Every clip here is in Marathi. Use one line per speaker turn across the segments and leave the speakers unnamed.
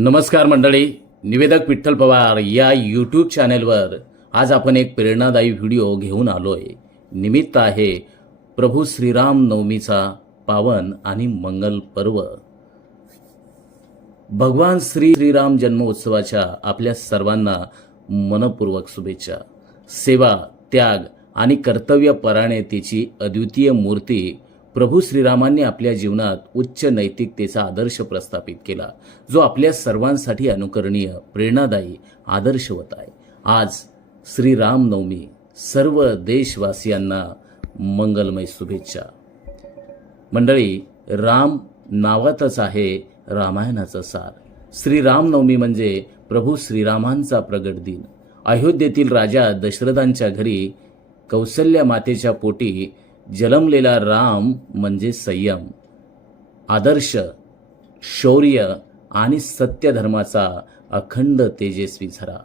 नमस्कार मंडळी निवेदक विठ्ठल पवार या यूट्यूब चॅनेलवर आज आपण एक प्रेरणादायी व्हिडिओ घेऊन आलो आहे निमित्त आहे प्रभू श्रीराम नवमीचा पावन आणि मंगल पर्व. भगवान श्री श्रीराम जन्मोत्सवाच्या आपल्या सर्वांना मनपूर्वक शुभेच्छा. सेवा त्याग आणि कर्तव्य परायणतेची अद्वितीय मूर्ती प्रभू श्रीरामांनी आपल्या जीवनात उच्च नैतिकतेचा आदर्श प्रस्थापित केला जो आपल्या सर्वांसाठी अनुकरणीय प्रेरणादायी आदर्शवत आहे. आज श्रीरामनवमी सर्व देशवासियांना मंगलमय शुभेच्छा. मंडळी राम नावातच आहे रामायणाचा सार. श्रीरामनवमी म्हणजे प्रभू श्रीरामांचा प्रगट दिन. अयोध्येतील राजा दशरथांच्या घरी कौसल्या मातेच्या पोटी जन्मलेला राम म्हणजे संयम आदर्श शौर्य आणि सत्यधर्माचा अखंड तेजस्वी झरा.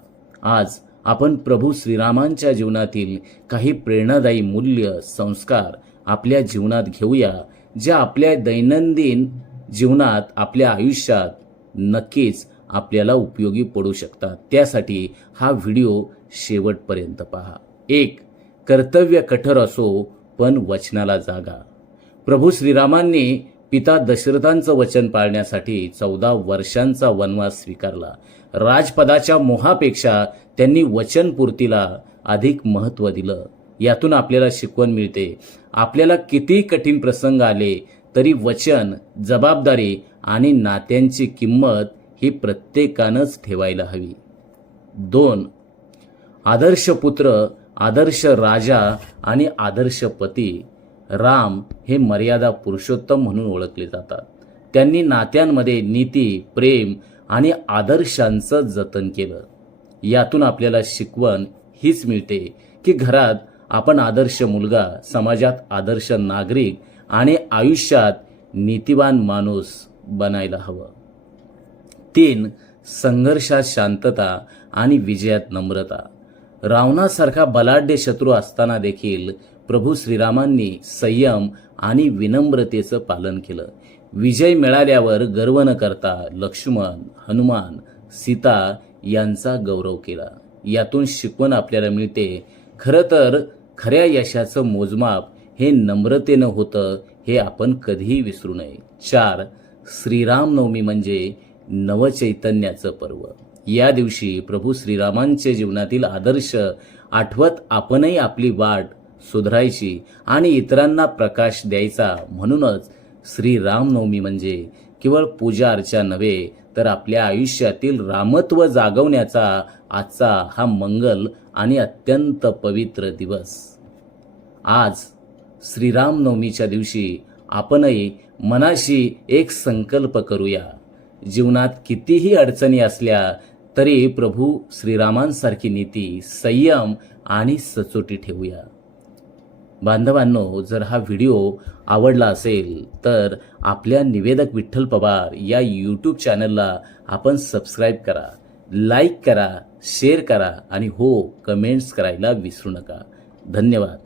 आज आपण प्रभू श्रीरामांच्या जीवनातील काही प्रेरणादायी मूल्य संस्कार आपल्या जीवनात घेऊया ज्या आपल्या दैनंदिन जीवनात आपल्या आयुष्यात नक्कीच आपल्याला उपयोगी पडू शकतात. त्यासाठी हा व्हिडिओ शेवटपर्यंत पहा. एक कर्तव्य कठोर असो पण वचनाला जागा. प्रभू श्रीरामांनी पिता दशरथांचं वचन पाळण्यासाठी चौदा वर्षांचा वनवास स्वीकारला. राजपदाच्या मोहापेक्षा त्यांनी वचनपूर्तीला अधिक महत्त्व दिलं. यातून आपल्याला शिकवण मिळते. आपल्याला किती कठीण प्रसंग आले तरी वचन जबाबदारी आणि नात्यांची किंमत ही प्रत्येकानंच ठेवायला हवी. दोन आदर्श पुत्र आदर्श राजा आणि आदर्श पती राम हे मर्यादा पुरुषोत्तम म्हणून ओळखले जातात. त्यांनी नात्यांमध्ये नीती प्रेम आणि आदर्शांचं जतन केलं. यातून आपल्याला शिकवण हीच मिळते की घरात आपण आदर्श मुलगा समाजात आदर्श नागरिक आणि आयुष्यात नीतिवान माणूस बनायला हवं. तीन संघर्षात शांतता आणि विजयात नम्रता. रावणासारखा बलाढ्य शत्रू असताना देखील प्रभू श्रीरामांनी संयम आणि विनम्रतेचं पालन केलं. विजय मिळाल्यावर गर्व न करता लक्ष्मण हनुमान सीता यांचा गौरव केला. यातून शिकवण आपल्याला मिळते. खरं तर खऱ्या यशाचं मोजमाप हे नम्रतेनं होतं हे आपण कधीही विसरू नये. चार श्रीरामनवमी म्हणजे नवचैतन्याचं पर्व. या दिवशी प्रभू श्रीरामांच्या जीवनातील आदर्श आठवत आपणही आपली वाट सुधारायची आणि इतरांना प्रकाश द्यायचा म्हणूनच श्रीरामनवमी म्हणजे केवळ पूजा अर्चा नव्हे तर आपल्या आयुष्यातील रामत्व जागवण्याचा आजचा हा मंगल आणि अत्यंत पवित्र दिवस. आज श्रीरामनवमीच्या दिवशी आपणही मनाशी एक संकल्प करूया. जीवनात कितीही अडचणी असल्या तरी प्रभू श्रीरामांसारखी नीती संयम आणि सचोटी ठेवूया. बांधवांनो जर हा व्हिडिओ आवडला असेल तर आपल्या निवेदक विठ्ठल पवार या यूट्यूब चॅनलला आपण सबस्क्राईब करा लाईक करा शेअर करा आणि हो कमेंट्स करायला विसरू नका. धन्यवाद.